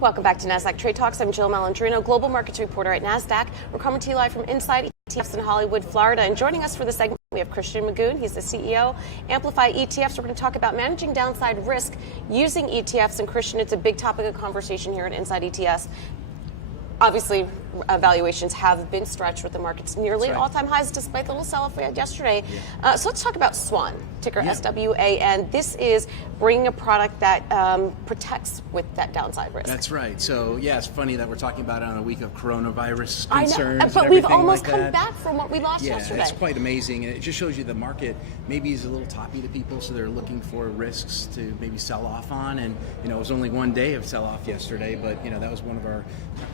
Welcome back to Nasdaq Trade Talks. I'm Jill Malandrino, global markets reporter at Nasdaq. We're coming to you live from Inside ETFs in Hollywood, Florida. And joining us for the segment, we have Christian Magoon. He's the CEO, Amplify ETFs. We're going to talk about managing downside risk using ETFs. And Christian, it's a big topic of conversation here at Inside ETFs. Obviously, valuations have been stretched with the markets nearly all-time highs despite the little sell-off we had yesterday. So let's talk about SWAN, ticker SWAN. This is bringing a product that protects with that downside risk. That's right. So, yeah, it's funny that we're talking about it on a week of coronavirus concerns. I know, but we've almost come back from what we lost yesterday. Yeah, it's quite amazing. And it just shows you the market maybe is a little toppy to people, so they're looking for risks to maybe sell off on. And, you know, it was only one day of sell-off yesterday, but, you know, that was one of our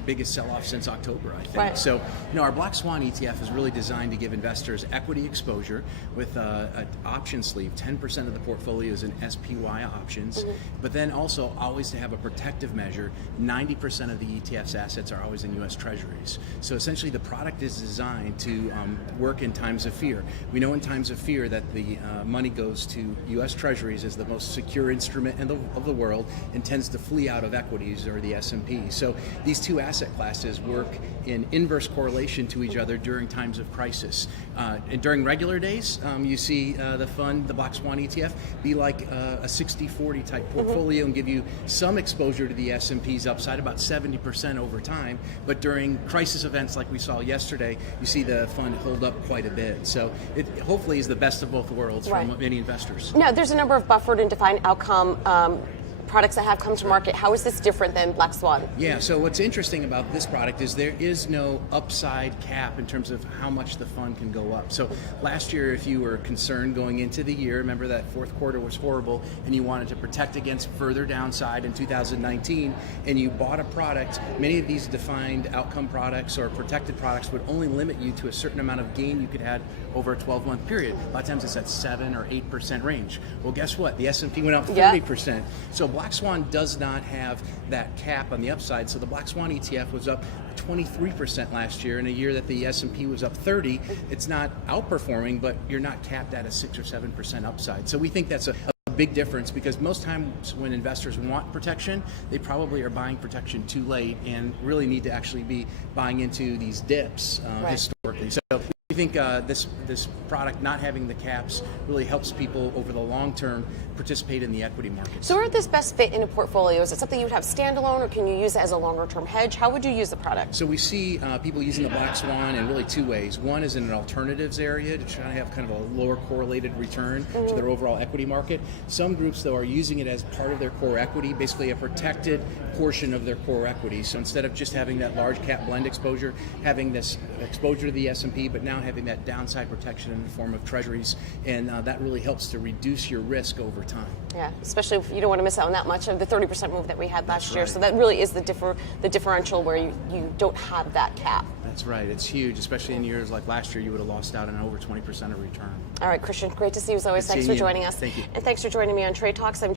biggest sell-off since October, I think. Right. So, you know, our Black Swan ETF is really designed to give investors equity exposure with an option sleeve. 10% of the portfolio is in SPY options, but then also always to have a protective measure. 90% of the ETF's assets are always in U.S. Treasuries. So essentially, the product is designed to work in times of fear. We know in times of fear that the money goes to U.S. Treasuries as the most secure instrument of the world and tends to flee out of equities or the S&P. So these two asset classes work in inverse correlation to each other during times of crisis. And during regular days, you see the fund, the Black Swan ETF, be like a 60-40 type portfolio and give you some exposure to the S&P's upside, about 70% over time. But during crisis events like we saw yesterday, you see the fund hold up quite a bit. So it hopefully is the best of both worlds for many investors. Now, there's a number of buffered and defined outcome products that have come to market. How is this different than Black Swan? Yeah, so what's interesting about this product is there is no upside cap in terms of how much the fund can go up. So last year, if you were concerned going into the year, remember that fourth quarter was horrible and you wanted to protect against further downside in 2019, and you bought a product, many of these defined outcome products or protected products would only limit you to a certain amount of gain you could have over a 12-month period. A lot of times it's at 7 or 8% range. Well, guess what? The S&P went up 30%. So Black Swan does not have that cap on the upside. So the Black Swan ETF was up 23% last year in a year that the S&P was up 30. It's not outperforming, but you're not capped at a 6 or 7% upside. So we think that's a big difference, because most times when investors want protection, they probably are buying protection too late and really need to actually be buying into these dips historically. So we think this product not having the caps really helps people over the long term participate in the equity markets. So where would this best fit in a portfolio? Is it something you would have standalone, or can you use it as a longer term hedge? How would you use the product? So we see people using the Black Swan in really two ways. One is in an alternatives area to try to have kind of a lower correlated return to their overall equity market. Some groups, though, are using it as part of their core equity, basically a protected portion of their core equity. So instead of just having that large cap blend exposure, having this exposure to the S&P, but now having that downside protection in the form of treasuries, and that really helps to reduce your risk over time. Yeah, especially if you don't want to miss out on that much of the 30% move that we had last year. So that really is the differential where you don't have that cap. That's right. It's huge, especially in years like last year. You would have lost out on over 20% of return. All right, Christian, great to see you as always. Thanks for joining us. Thank you. And thanks for joining me on Trade Talks. I'm